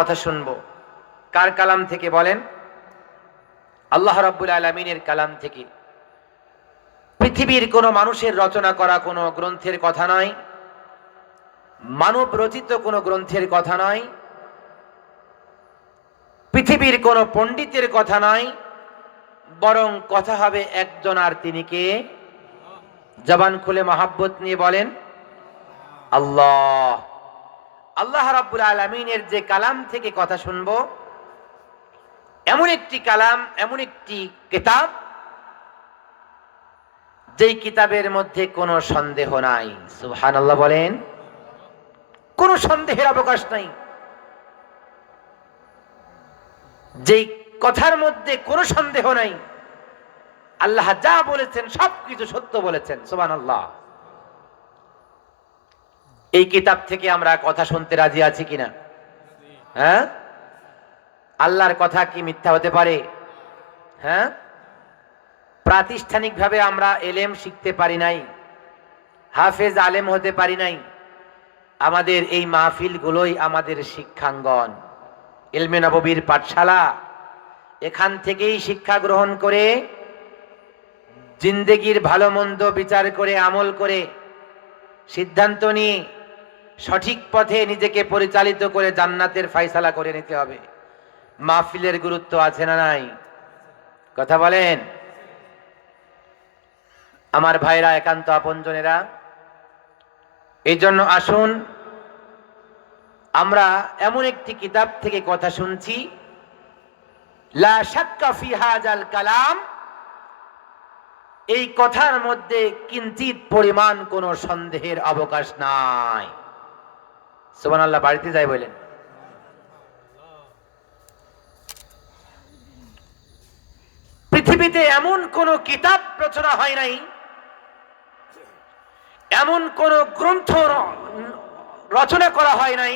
কথা শুনব। কার কালাম থেকে বলেন? আল্লাহ রাব্বুল আলমিনের কালাম থেকে। পৃথিবীর কোনো মানুষের রচনা করা কোনো গ্রন্থের কথা নয়। মানব রচিত কোনো গ্রন্থের কথা নয়। পৃথিবীর কোনো পণ্ডিতের কথা নয়। বরং কথা হবে একজন আর তিনি কে? জবান খুলে মহাব্বত নিয়ে বলেন, আল্লাহ। আল্লাহ রাব্বুল আলমিনের যে কালাম থেকে কথা শুনব, এমন একটি কালাম, এমন একটি কিতাব, যেই কিতাবের মধ্যে কোনো সন্দেহ নাই। সুহান আল্লাহ বলেন, কোনো সন্দেহের অবকাশ নাই। যেই কথার মধ্যে কোনো সন্দেহ নাই, আল্লাহ যা বলেছেন সবকিছু সত্য বলেছেন সুবান আল্লাহ এই কিতাব থেকে আমরা কথা শুনতে রাজি আছি কিনা? হ্যাঁ? আল্লাহর কথা কি মিথ্যা হতে পারে? হ্যাঁ? প্রাতিষ্ঠানিকভাবে আমরা এলেম শিখতে পারি নাই। হাফেজ আলেম হতে পারি নাই। আমাদের এই মাহফিলগুলোই আমাদের শিক্ষাঙ্গন। এলমে নববীর পাঠশালা। এখান থেকেই শিক্ষা গ্রহণ করে, জিন্দেগির ভালো মন্দ বিচার করে, আমল করে সিদ্ধান্ত নিয়ে সঠিক পথে নিজেকে পরিচালিত করে জান্নাতের ফাইসালা করে নিতে হবে। মাহফিলের গুরুত্ব আছে না নাই? কথা বলেন? আমার ভাইরা, একান্ত আপনজনেরা এই জন্য আসুন, আমরা এমন একটি কিতাব থেকে কথা শুনছি। লা শাক্কা ফি হাজাল কালাম। এই কথার মধ্যে কিঞ্চিত পরিমাণ কোনো সন্দেহের অবকাশ নাই। সুবহানাল্লাহ, বাড়িতে যাই বলেন। পৃথিবীতে এমন কোন কিতাব রচনা হয় নাই, এমন কোন গ্রন্থ রচনা করা হয় নাই,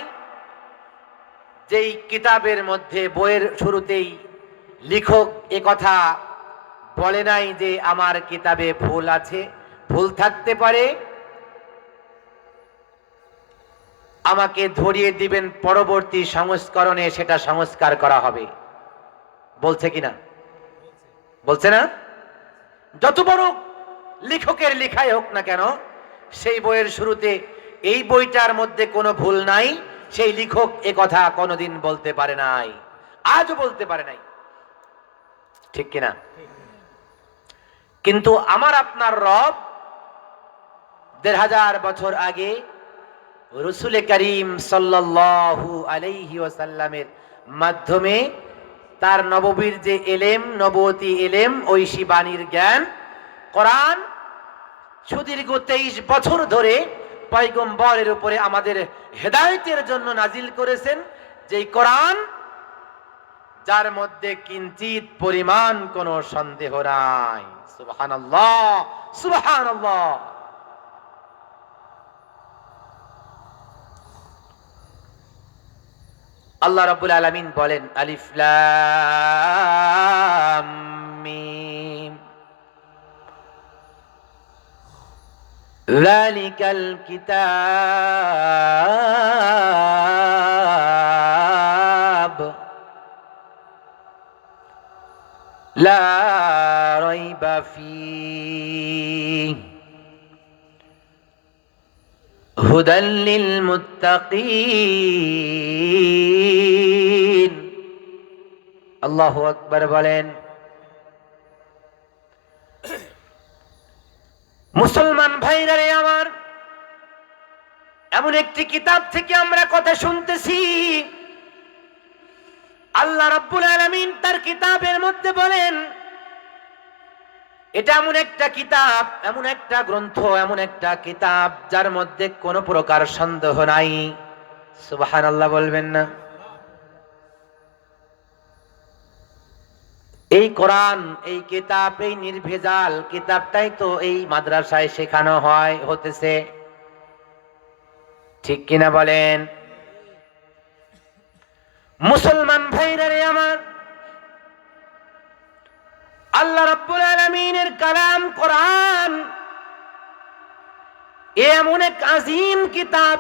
যেই কিতাবের মধ্যে বইয়ের শুরুতেই লেখক এ কথা বলে নাই যে আমার কিতাবে ভুল আছে, ভুল থাকতে পারে। আমাকে ধরিয়ে দিবেন পরবর্তী সংস্করণে সেটা সংস্কার করা হবে। বলছে কিনা? বলছে না? যত বড় লেখকের লেখাই হোক না কেন, সেই বইয়ের শুরুতে এই বইটার মধ্যে কোনো ভুল নাই, সেই লেখক এ কথা কোনোদিন বলতে পারে নাই, আজও বলতে পারে নাই। ঠিক কিনা? কিন্তু আমার আপনার রব দেড় হাজার বছর আগে রসুল করিম সাল্লাল্লাহু আলাইহি ওয়াসাল্লামের মাধ্যমে তার নববীর যে এলেম নবতী এলেম, ঐশী বাণীর জ্ঞান, কোরআন সুদীর্ঘ তেইশ বছর ধরে পয়গম্বরের উপরে আমাদের হেদায়তের জন্য নাজিল করেছেন, যেই কোরআন যার মধ্যে কিঞ্চিত পরিমাণ কোনো সন্দেহ নাই। সুবহানাল্লাহ সুবহানাল্লাহ। আল্লাহ রাব্বুল আলামিন বলেন আলিফ লাম মিম ذلك الكتاب لا ريب فيه هدى للمتقين الله أكبر বলেন মুসলমান ভাইরা রে আমার এমন একটি কিতাব থেকে আমরা কথা শুনতেছি আল্লাহ রাব্বুল আলামিন তার কিতাবের মধ্যে বলেন এটা এমন একটা কিতাব, এমন একটা গ্রন্থ, এমন একটা কিতাব যার মধ্যে কোনো প্রকার সন্দেহ নাই। সুবহানাল্লাহ বলবেন না। এই কোরআন, এই কিতাব, এই নির্ভেজাল কিতাবটাই তো এই মাদ্রাসায় শেখানো হয়, হতেছে। ঠিক কিনা বলেন? মুসলমান ভাইরা রে আমার, আল্লাহ রাব্বুল আলামিনের কালাম কোরআন। এমন এক আজিম কিতাব।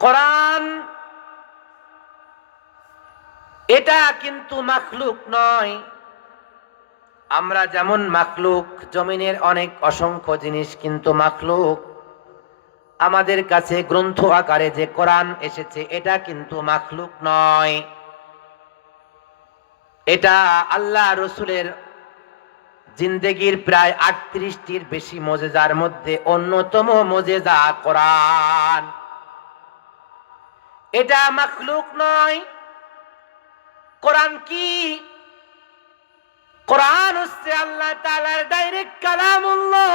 কোরআন এটা কিন্তু মাখলুক নয়। আমরা যেমন মাখলুক, জমিনের অনেক অসংখ্য জিনিস কিন্তু মাখলুক। আমাদের কাছে গ্রন্থ আকারে যে কোরআন এসেছে, এটা কিন্তু মাখলুক নয়। এটা আল্লাহ রসুলের জিন্দেগির প্রায় আটত্রিশটির বেশি মজেজার মধ্যে অন্যতম মজেজা কোরআন। এটা মাখলুক নয়। কোরআন কি? কোরআন হচ্ছে আল্লাহ তালার ডাইরেক্ট কালামুল্লাহ।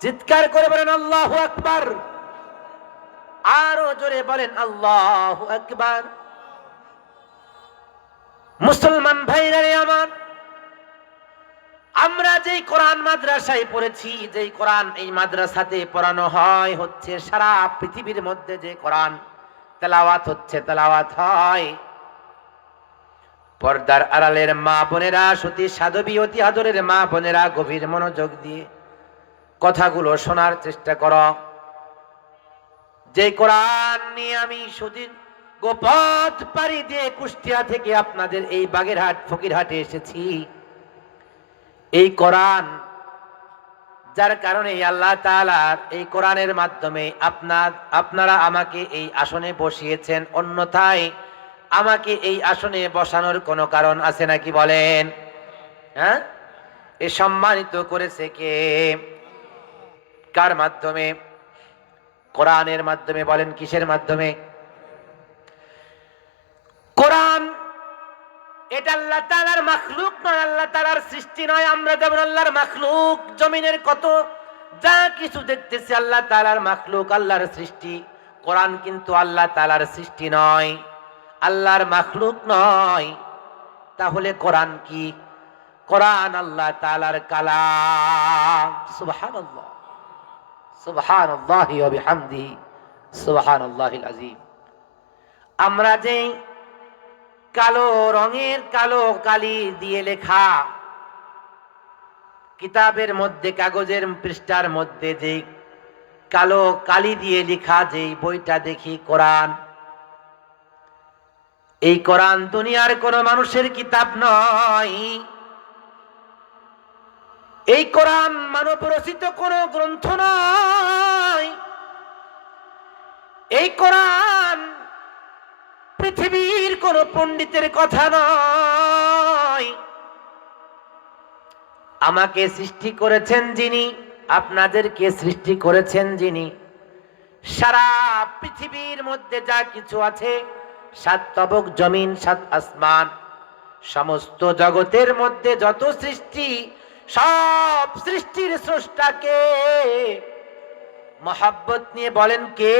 চিৎকার করে বলেন, আল্লাহ আকবার। আরও জোরে বলেন, আল্লাহ আকবার। মুসলমান ভাইরা রে আমার, আমরা যেই কোরআন মাদ্রাসায় পড়েছি, যেই কোরআন এই মাদ্রাসাতে পড়ানো হয়, হচ্ছে সারা পৃথিবীর মধ্যে যে কোরআন তেলাওয়াত হচ্ছে, তেলাওয়াত হয়। পর্দার আড়ালের মা বোনেরা, সতী সাধবী, অতি আদরের মা বোনেরা গভীর মনোযোগ দিয়ে কথাগুলো শোনার চেষ্টা করো। যে কোরআন নিয়ে আমি সুদিন গোপথ পাড়ি দিয়ে কুষ্টিয়া থেকে আপনাদের এই বাগেরহাট, ফকিরহাটে এসেছি। এই কোরআন, যার কারণে আল্লাহ তাআলার এই কোরআনের মাধ্যমে আপনার, আপনারা আমাকে এই আসনে বসিয়েছেন। অন্যথায় আমাকে এই আসনে বসানোর কোনো কারণ আছে নাকি বলেন? হ্যাঁ? এ সম্মানিত করেছে কে? কার মাধ্যমে? কোরআনের মাধ্যমে বলেন, কিসের মাধ্যমে? কোরআন, এটা আল্লাহ তালার মাখলুক নয়, আল্লাহ তালার সৃষ্টি নয়, আমরা যেমন আল্লাহর মাখলুক, জমিনের কত, যা কিছু দেখতেছি আল্লাহ তালার মাখলুক, আল্লাহর সৃষ্টি। কোরআন কিন্তু আল্লাহ তালার সৃষ্টি নয়, আল্লাহর মাখলুক নয়। তাহলে কোরআন কি? কোরআন আল্লাহ তালার কালাম। সুবহানাল্লাহ। সুবহানাল্লাহি ওয়া বিহামদিহি। সুবহানাল্লাহিল আযীম। আমরা যেই কালো রঙের কালো কালি দিয়ে লেখা। কিতাবের মধ্যে, কাগজের পৃষ্ঠার মধ্যে যে কালো কালি দিয়ে লেখা, যেই বইটা দেখি, কোরআন। এই কোরআন দুনিয়ার কোন মানুষের কিতাব নয়। এই কোরআন মানব রচিত কোন গ্রন্থ নয়। এই কোরআন পৃথিবীর কোন পণ্ডিতের কথা নয়। আমাকে সৃষ্টি করেছেন যিনি, আপনাদেরকে সৃষ্টি করেছেন যিনি। সারা পৃথিবীর মধ্যে যা কিছু আছে, সাত তবক জমিন, সাত আসমান, সমস্ত জগতের মধ্যে যত সৃষ্টি, সব সৃষ্টির স্রষ্টাকে মহাব্বত নিয়ে বলেন কে?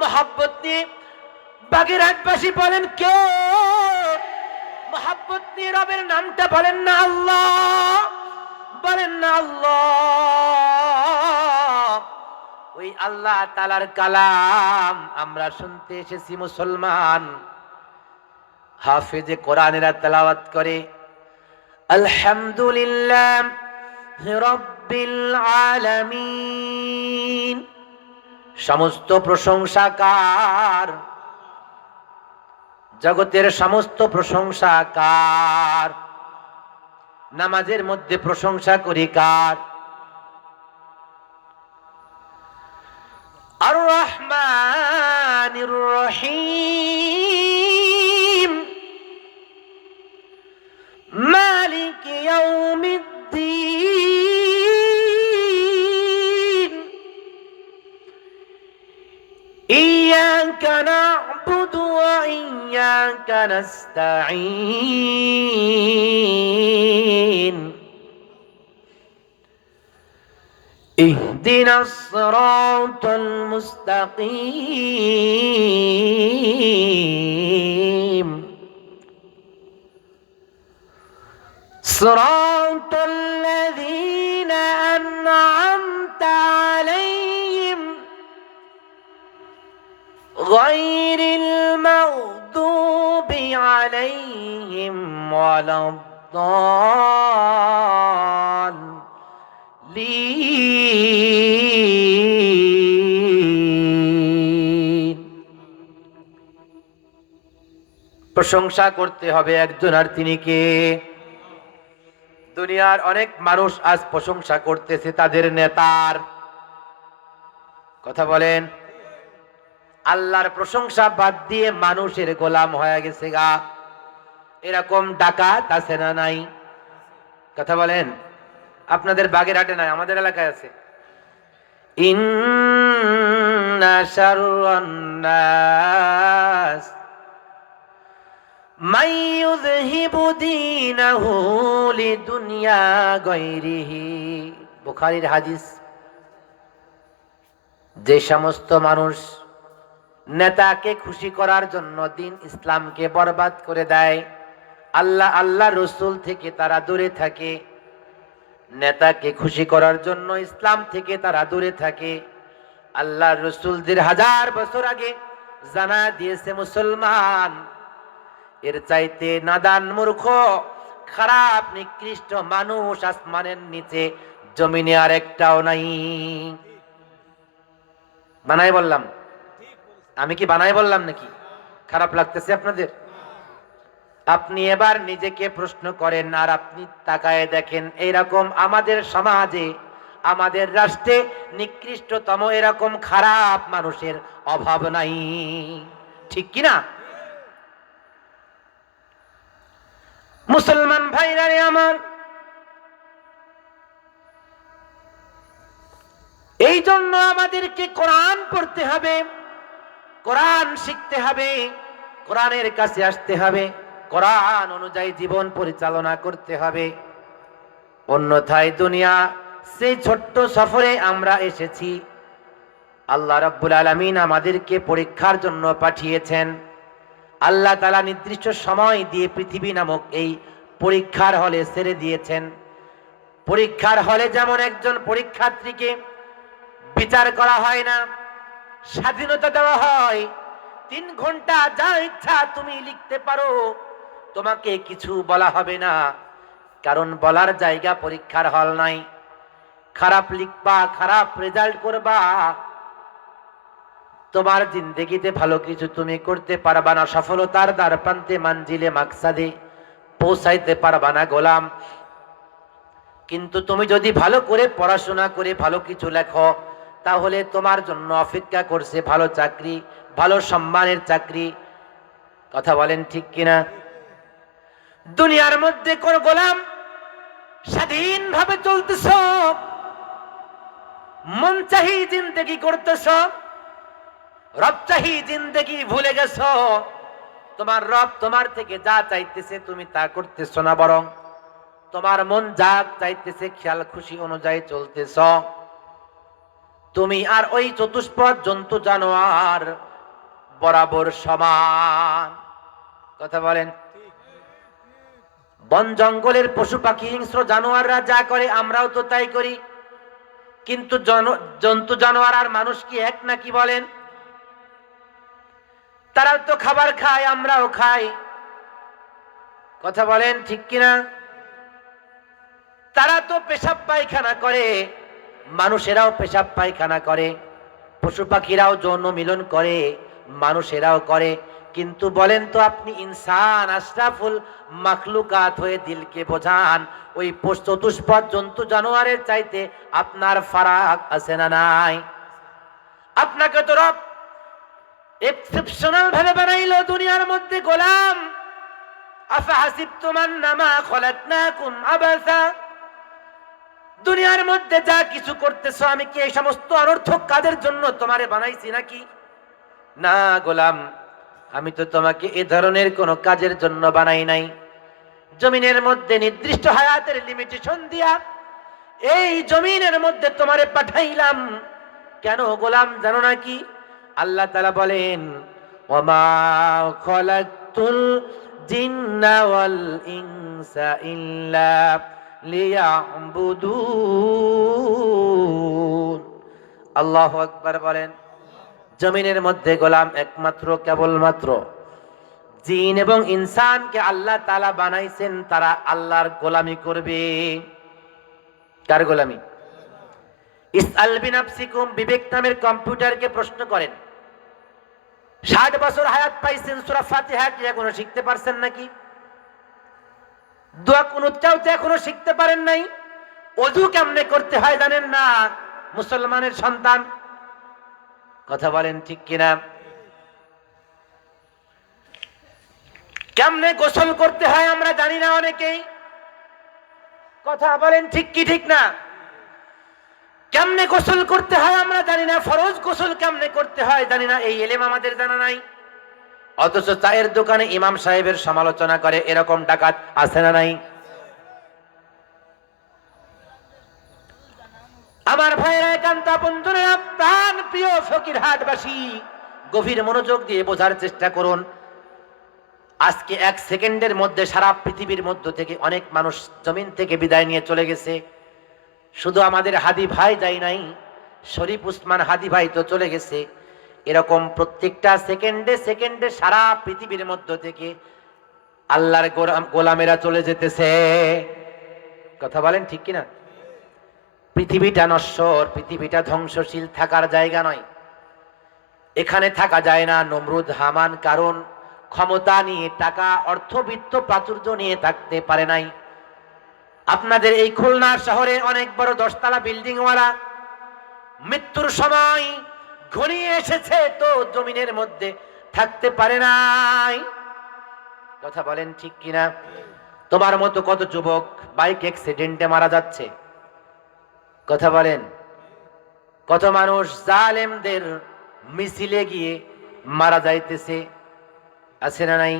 মহাব্বত নিয়ে বাগেরহাটবাসী বলেন কে? মহাব্বত নিয়ে রবের নামটা বলেন না আল্লাহ। বলেন না আল্লাহ। ওই আল্লাহ তালার কালাম। আমরা শুনতে এসেছি মুসলমান। হাফেজে কোরআনেরা তেলাওয়াত করে, আলহামদুলিল্লাহ রব্বিল আলামিন। সমস্ত প্রশংসা কার জগতের সমস্ত প্রশংসা কার নামাজের মধ্যে প্রশংসা করি কার? আর রহমান রহিম। نستعين اهدنا الصراط المستقيم صراط الذين أنعمت عليهم غير প্রশংসা করতে হবে একজন আর তিনি কে? দুনিয়ার অনেক মানুষ আজ প্রশংসা করতেছে তাদের নেতার। কথা বলেন। আল্লাহর প্রশংসা বাদ দিয়ে মানুষের গোলাম হয়ে গেছে গা। এরকম ডাকাত আছে না নাই? কথা বলেন। আপনাদের বাগেরহাটে নাই, আমাদের এলাকায় আছে। বুখারীর হাদিস। যে সমস্ত মানুষ নেতাকে খুশি করার জন্য দিন ইসলামকে বরবাদ করে দেয় আল্লাহ আল্লাহ রসুল থেকে তারা দূরে থাকে। নেতাকে খুশি করার জন্য ইসলাম থেকে তারা দূরে থাকে। আল্লাহ রসুলদের হাজার বছর আগে জানা দিয়েছে মুসলমান, এর চাইতে নাদান মূর্খ, খারাপ, নিকৃষ্ট মানুষ আসমানের নিচে, জমিনে আর একটাও নাই। বানাই বললাম। আমি কি বানাই বললাম নাকি? খারাপ লাগতেছে আপনাদের? আপনি এবার নিজেকে প্রশ্ন করেন, আর আপনি তাকায় দেখেন এইরকম আমাদের সমাজে, আমাদের রাষ্ট্রে নিকৃষ্টতম এরকম খারাপ মানুষের অভাব নাই। ঠিক কি না? মুসলমান ভাইরা আমার এই জন্য আমাদেরকে কোরআন পড়তে হবে, কোরআন শিখতে হবে, কোরআনের কাছে আসতে হবে। কোরআন অনুযায়ী জীবন পরিচালনা করতে হবে। অন্যথায় দুনিয়া, সেই ছোট্ট সফরে আমরা এসেছি। আল্লাহ রাব্বুল আলামিন আমাদেরকে পরীক্ষার জন্য পাঠিয়েছেন। আল্লাহ তালা নির্দিষ্ট সময় দিয়ে পৃথিবী নামক এই পরীক্ষার হলে ছেড়ে দিয়েছেন। পরীক্ষার হলে যেমন একজন পরীক্ষার্থীকে বিচার করা হয় না, স্বাধীনতা দেওয়া হয়, তিন ঘণ্টা যা ইচ্ছা তুমি লিখতে পারো। তোমাকে কিছু বলা হবে না, কারণ বলার জায়গা পরীক্ষার হল নাই। খারাপ লিখবা, খারাপ রেজাল্ট করবা। তোমার জিন্দগিতে ভালো কিছু তুমি করতে পারবা না, সফলতার দ্বার প্রান্তে মানজিলে মাকসাদে পৌঁছাইতে পারবা না গোলাম। কিন্তু তুমি যদি ভালো করে পড়াশোনা করে ভালো কিছু লেখো, তাহলে তোমার জন্য অপেক্ষা করছে ভালো চাকরি, ভালো সম্মানের চাকরি। কথা বলেন ঠিক কিনা? দুনিয়ার মধ্যে কোন গোলাম স্বাধীনভাবে চলতেছ? মন চাহি জিন্দগি করতেছ? রব চাহি জিন্দগি ভুলে গেছ? তোমার রব তোমার থেকে যা চাইতেছে তুমি তা করতেছ না বরং তোমার মন যা চাইতেছে খেয়াল খুশি অনুযায়ী চলতেছ। তুমি আর ওই চতুষ্পদ জন্তু জানোয়ার বরাবর সমান। কথা বলেন বন জঙ্গলের পশু পাখি, হিংস্র জানোয়াররা যা করে, আমরাও তো তাই করি। কিন্তু জন- জন্তু জানোয়ার আর মানুষ কি এক নাকি বলেন? তারা তো খাবার খায়, আমরাও খাই। কথা বলেন ঠিক কিনা? তারা তো পেশাব পায়খানা করে, মানুষেরাও পেশাব পায়খানা করে, পশু পাখিরাও যৌন মিলন করে, মানুষেরাও করে। কিন্তু বলেন তো আপনি ইনসান, আশরাফুল মাখলুকাত হয়ে দিলকে বোঝান। ওই চতুষ্পদ জন্তু জানোয়ারের চাইতে আপনার ফারাক আছে না নাই? আপনাকে তো রব এক্সেপশনাল ভাবে বানাইলো দুনিয়ার মধ্যে গোলাম। আফা হাসিবতুম আন্নামা খলাকনাকুম আবাসা। দুনিয়ার মধ্যে যা কিছু করতেছো, আমি কি এই সমস্ত অনর্থক কাজের জন্য তোমারে বানাইছি নাকি? না গোলাম। আমি তো তোমাকে এ ধরনের কোনো কাজের জন্য বানাই নাই। জমিনের মধ্যে নির্দিষ্ট হায়াতের লিমিটেশন দিয়া এই জমিনের মধ্যে তোমারে পাঠাইলাম। কেন গোলাম, জানো নাকি? আল্লাহ তালা বলেন, ওমা আকবার বলেন জমিনের মধ্যে গোলাম একমাত্র, কেবলমাত্র জিন এবং ইনসানকে আল্লাহ তালা বানাইছেন, তারা আল্লাহর গোলামি করবে। কার গোলামি? ইসআল বিনাফসিকুম, বিবেক নামের কম্পিউটারকে প্রশ্ন করেন। ষাট বছর হায়াত পাইছেন, সুরা ফাতিহা কি এখনও শিখতে পারছেন নাকি? দোয়া কুনুতটাও তো এখনও শিখতে পারেন নাই? অজু কেমনে করতে হয় জানেন না? মুসলমানের সন্তান কথা বলেন ঠিক কিনা? কেমনে গোসল করতে হয় আমরা জানি না অনেকেই। কথা বলেন ঠিক কি ঠিক না? কেমনে গোসল করতে হয় আমরা জানি না, ফরজ গোসল কেমনে করতে হয় জানি না, এই এলেম আমাদের জানা নাই। অথচ চায়ের দোকানে ইমাম সাহেবের সমালোচনা করে এরকম ডাকাত আছে না নাই? আমার ভাইয়েরা একান্ত বন্ধুরা, প্রাণ প্রিয় ফকির হাটবাসী গভীর মনোযোগ দিয়ে বোঝার চেষ্টা করুন। আজকে এক সেকেন্ডের মধ্যে সারা পৃথিবীর মধ্য থেকে অনেক মানুষ জমিন থেকে বিদায় নিয়ে চলে গেছে। শুধু আমাদের হাদি ভাই যাই নাই, শরীফ উসমান হাদি ভাই তো চলে গেছে। এরকম প্রত্যেকটা সেকেন্ডে সেকেন্ডে সারা পৃথিবীর মধ্য থেকে আল্লাহর গোলাম- গোলামেরা চলে যেতেছে। কথা বলেন ঠিক কিনা? পৃথিবীটা নশ্বর, পৃথিবীটা ধ্বংসশীল থাকার জায়গা নয়। এখানে থাকা যায় না নমরুদ, হামান, কারণ ক্ষমতা নিয়ে, টাকা অর্থবিত্ত প্রাচুর্য নিয়ে থাকতে পারে নাই। আপনাদের এই খুলনা শহরে অনেক বড় দশতলা বিল্ডিং ওয়ালা মৃত্যুর সময় ঘনিয়ে এসেছে তো জমিনের মধ্যে থাকতে পারে নাই। কথা বলেন ঠিক কিনা? তোমার মতো কত যুবক বাইক অ্যাক্সিডেন্টে মারা যাচ্ছে। কথা বলেন। কত মানুষ জালেমদের মিছিলে গিয়ে মারা যাইতেছে, আছে না নাই?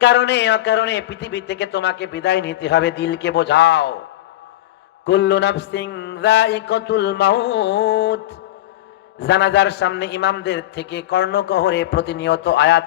কারণে, অকারণে পৃথিবী থেকে তোমাকে বিদায় নিতে হবে, দিলকে বোঝাও। জানাজার সামনে ইমামদের থেকে কর্ণকহরে প্রতিনিয়ত আয়াত